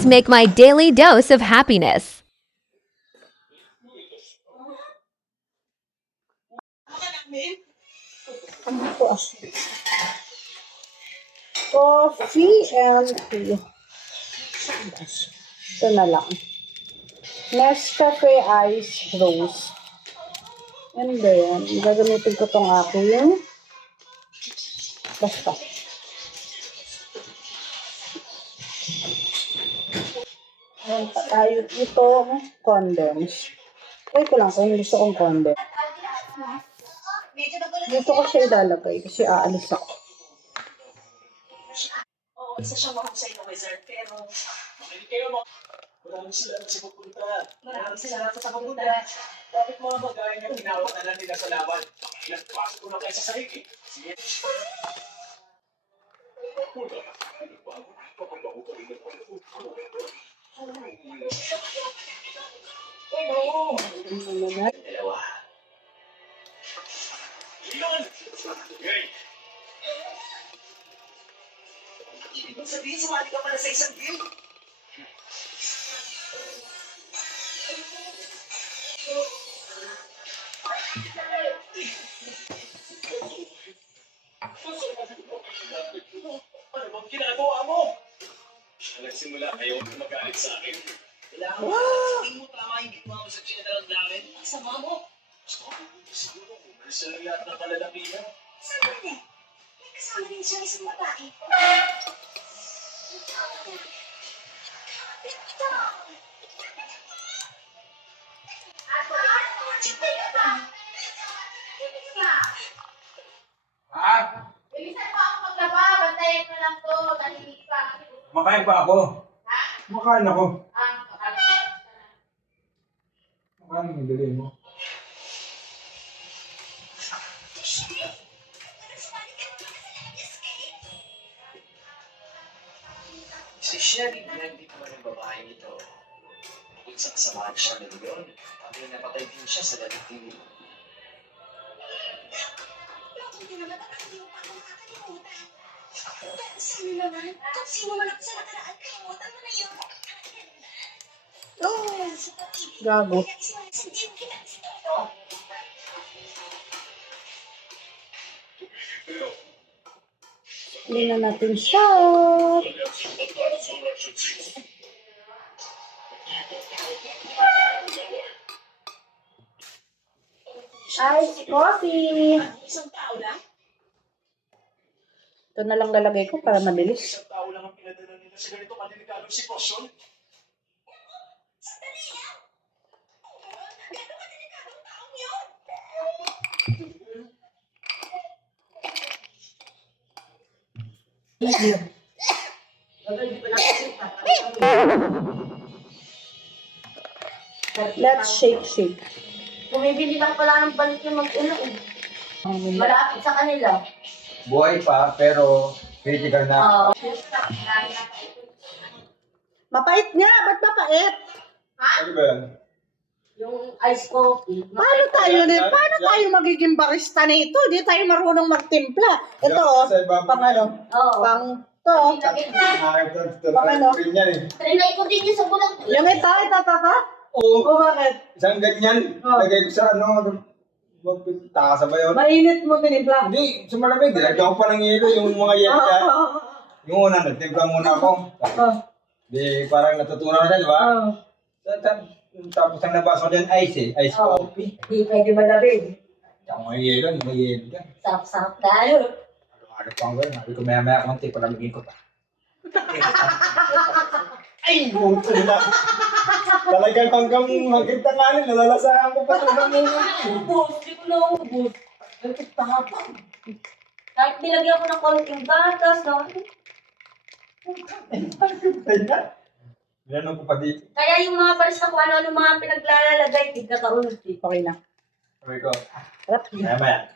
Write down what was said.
Let's make my daily dose of happiness. Coffee and tea. Ito na lang. Nescafe Ice Rose. And then, gagamitin ko tong aking basta. Ayan pa tayo itong condoms. Try ko lang kung gusto kong condom. Dito ko siya ilalagay kasi aalis ako. Isa siyang mahusay na wizard, pero... Maraming salamat sa pagpunta. Maraming salamat sa pagpunta. Bakit mga magaya niya tinawag na lang nila sa laban? Ilang pasok ko na kayo sa sahig eh. Sige. Dalawa. Yun! Okay. Ibig sabihin, sumali ka pala sa isang deal. Ano bang ginagawa mo? Nagsimula kayo magalit sa akin. Kailangan mo, hindi mo tama yung gitma mo sa general namin. Sama mo. Siguro, umalis na lang lahat ng kalalakihan. Saan ba niya? May kasama din siya isang babae. Ha? Bilisan mo ako maglaba. Bantayan mo lang to. Tahimik pa. Makain pa ako. Ha? Makain ako. Makalas. Makain ang dali mo. Si Sherry Brandy pa rin babae nito. Bukod sa kasamaan siya na doon, pati napatay din siya sa dadating. Hindi naman at hindi mo pa ako makakalimutan. Pero sino naman? Kung sino man ako sa nakaraan, kalimutan mo na yun. Sa pag-ibig, Gago. kaya hindi mo kinansin. Hindi na natin siya. Ice coffee. Isang tao lang? Ito na lang lalagay ko para mabilis. Isang tao lang ang pinadala nila sa ganito kadelikadong sitwasyon. Sandali lang. Gano'n ka delikadong taong yun? Let's shake. Bumibili lang pala ng balik yung mag-ina eh. Malapit sa kanila. Buhay pa, pero critical na. Mapait nga, ba't mapait? Ano ba yan? Yung ice coffee. Paano tayo magiging barista nito? Hindi tayo marunong magtimpla. Ito oh, Sa ibang- pang ano? Oo. Pang to. Pang ano? Ganyan eh. Trinay ko din yung sa bulang. Yung ito ka? Oo. O bakit? Isang ganyan. Oh. Lagay ko sa ano. Takas ba yun? Mainit mo tinimpla. Hindi, sa malamig. Dilagyan ko pa ng yelo yung mga yelo yan. Yung una, nagtimpla muna ako. Di parang natutunan na siya, di ba? Tapos ang nabasa ko dyan, ice eh. Ice coffee. Hindi pwede malamig. Yung mga yelo, yung mga yelo dyan. Sarap-sarap tayo. Ano pang gawin? Sabi ko maya-maya konti, palamigin ko pa. Ay, buto na. Talagang hanggang tanganin, nalalasahan ko pa ito ng Ubus, hindi ko naubos. Bakit tapang? Kahit nilagyan ko ng konting gatas, no? Binanong ko pa dito. Kaya yung mga barista ko ano mga pinaglalagay, tigkataon. Okay na. Sabi ko, Sarap. maya-maya.